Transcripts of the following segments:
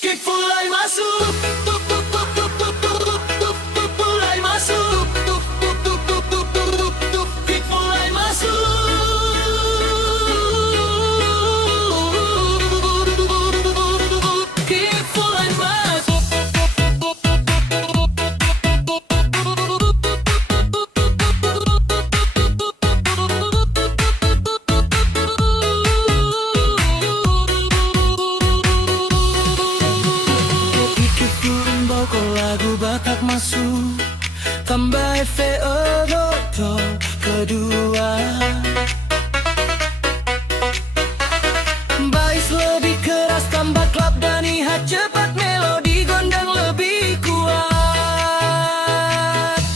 Kick mulai masuk, mulai masuk, kick mulai masuk, kick mulai masuk. Lagu Batak masuk, tambah VO kedua. Bass lebih keras, tambah klap dan ihat cepat, melodi gondang lebih kuat.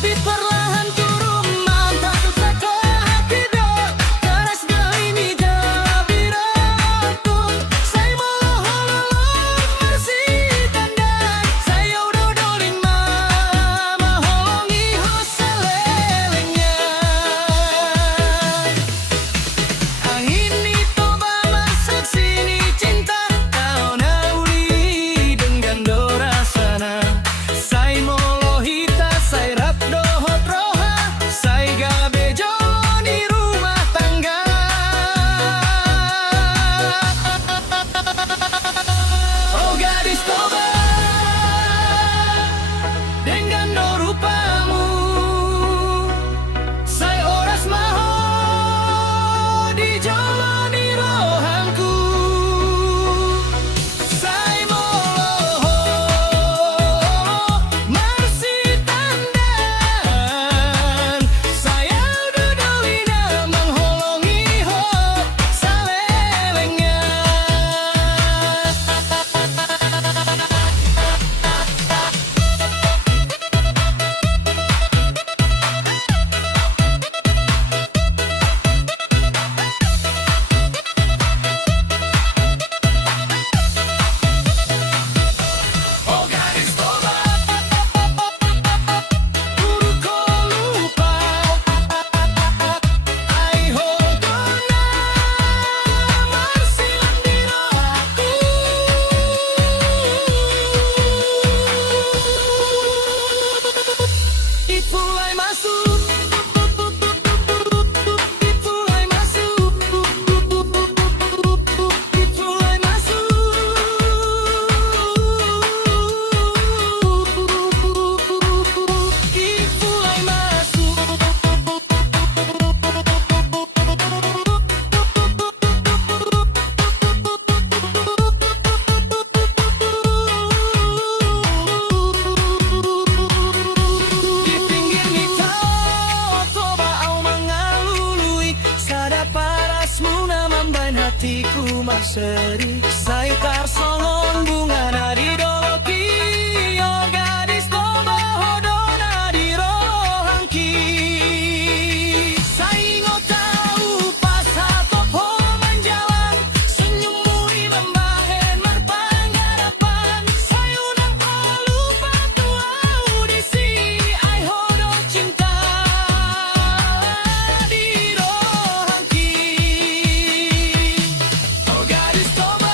Beat perlahan turun, mantap saka hati dok, keras dah ini dah biratung. Saya mau hololong bersih tandai, saya udah dolin mama holongi hosalelenya. Ini toba masak sini cinta, kau nauli dengan dorasana. Saya molohita, saya rap dohot roha, saya gabejo di rumah tangga. Oh gadis toba, dengan no rupamu, saya oras maho di jalani rohanku. Saya moloho marsi tandan, saya dudulina mengholongi ho salelengnya. Oh gadis toba, guru ko lupa, ai hodona marsilan di rohaku. It mulai masuk, it mulai masuk, it mulai masuk, it mulai masuk. Di pinggir nitau toba au mengalului, sada parasmu namambain hatiku makseri. Saya tarsongon bunga nadi doloki, oh gadis toba hodona di rohangki. Saya ingo tahu pas hatop ho menjalan, senyummu di membahen merpanggarapan. Saya unang kau lupa tua audisi, ai hodo cinta di rohangki. Oh gadis toba,